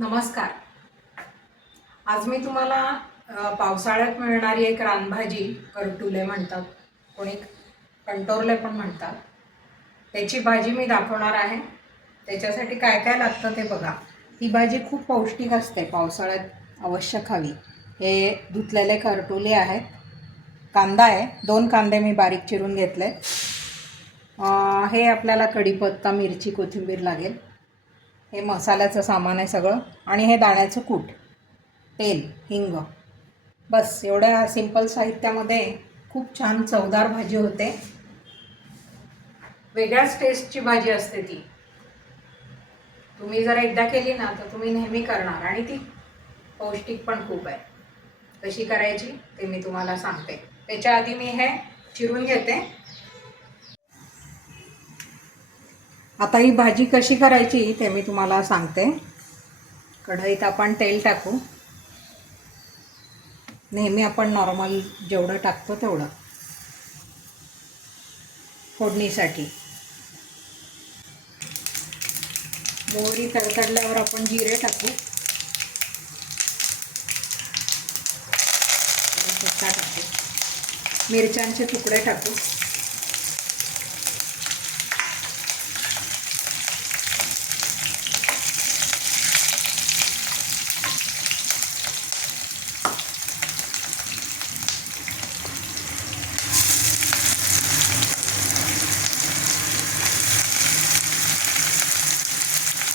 नमस्कार. आज मी तुम्हाला पावसाळ्यात मिळणारी एक रानभाजी करटुले म्हणतात, कोणी कंटोरले पण म्हणतात, त्याची भाजी मी दाखवणार आहे. त्याच्यासाठी काय काय लागतं ते बघा. ही भाजी खूप पौष्टिक असते, पावसाळ्यात अवश्य खावी. हे धुतलेले करटुले आहेत. कांदा आहे, 2 कांदे मी बारीक चिरून घेतले. हे आपल्याला कढीपत्ता, मिरची, कोथिंबीर लागेल. हे मसाल्याचं सामान आहे सगळं. आणि हे दाण्याचं कूट, तेल, हिंग. बस एवढ्या सिंपल साहित्यामध्ये खूप छान चवदार भाजी होते. वेगळ्याच टेस्टची भाजी असते ती. तुम्ही जर एकदा केली ना तर तुम्ही नेहमी करणार, आणि ती पौष्टिक पण खूप आहे. कशी करायची ते मी तुम्हाला सांगते. त्याच्या आधी मी हे चिरून घेते. आता ही भाजी कशी करायची ते मी तुम्हाला सांगते. कढईत आपण तेल टाकू. नेहमी आपण नॉर्मल जेवढं टाकतो तेवढं फोडणीसाठी. मोहरी तडतडल्यावर आपण जिरे टाकू. पत्ता टाकू. मिरच्यांचे तुकडे टाकू.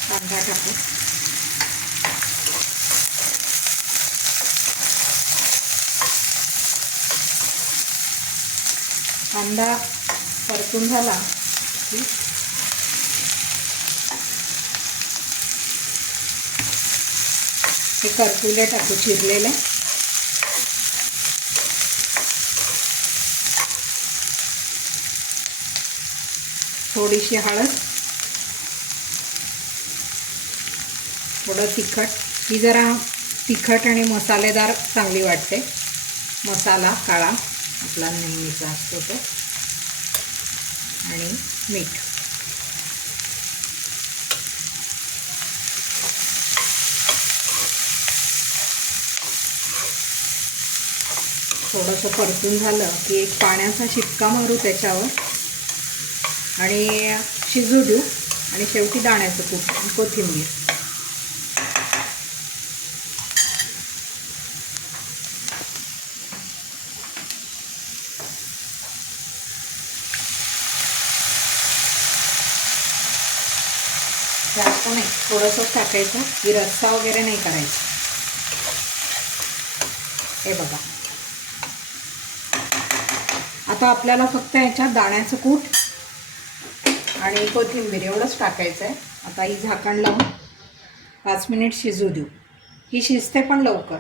कांदा टाकू. कांदा परतून झाला की हे करटुले टाकू चिरलेले. थोडीशी हळद, थोडं तिखट. ही जरा तिखट आणि मसालेदार चांगली वाटते. मसाला काळा आपला नेहमीचा असतो तो. आणि मीठ. थोडंसं परतून झालं की एक पाण्याचा शिपका मारू त्याच्यावर आणि शिजू देऊ. आणि शेवटी दाण्याचं कूट आणि कोथिंबीर. जास्त नाही, थोडंसंच टाकायचं. ही रस्सा वगैरे नाही करायचं. हे बघा. आता आपल्याला फक्त ह्याच्यात दाण्याचं कूट आणि कोथिंबीर एवढंच टाकायचं आहे. आता ही झाकण लावून 5 मिनिट शिजू देऊ. ही शिजते पण लवकर.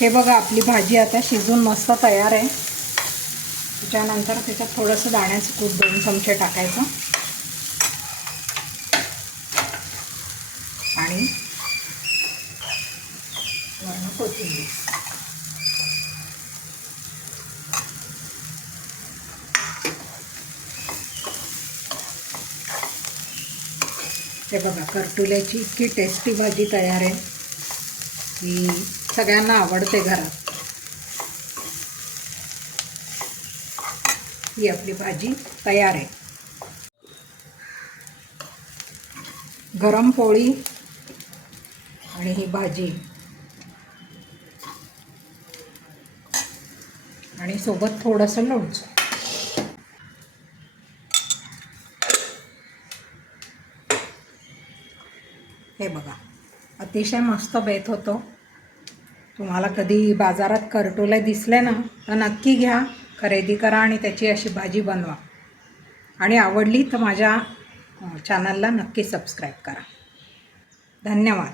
हे बघा, आपली भाजी आता शिजून मस्त तयार आहे. त्याच्यानंतर त्याच्यात थोडंसं दाण्याचं कूट 2 चमचे टाकायचं. आणि वरून कोथिंबीर. हे बघा, करटुल्याची इतकी टेस्टी भाजी तयार आहे की सगळ्यांना आवडते घरात. ही आपली भाजी तयार आहे. गरम पोळी आणि ही भाजी आणि सोबत थोडंसं लोणचं. हे बघा, अतिशय मस्त बेत होतो. तुम्हाला कधी बाजारात करटुले दिसले ना तर नक्की घ्या, खरेदी करा आणि त्याची अशी भाजी बनवा. आणि आवडली तर माझ्या चॅनलला नक्की सबस्क्राईब करा. धन्यवाद.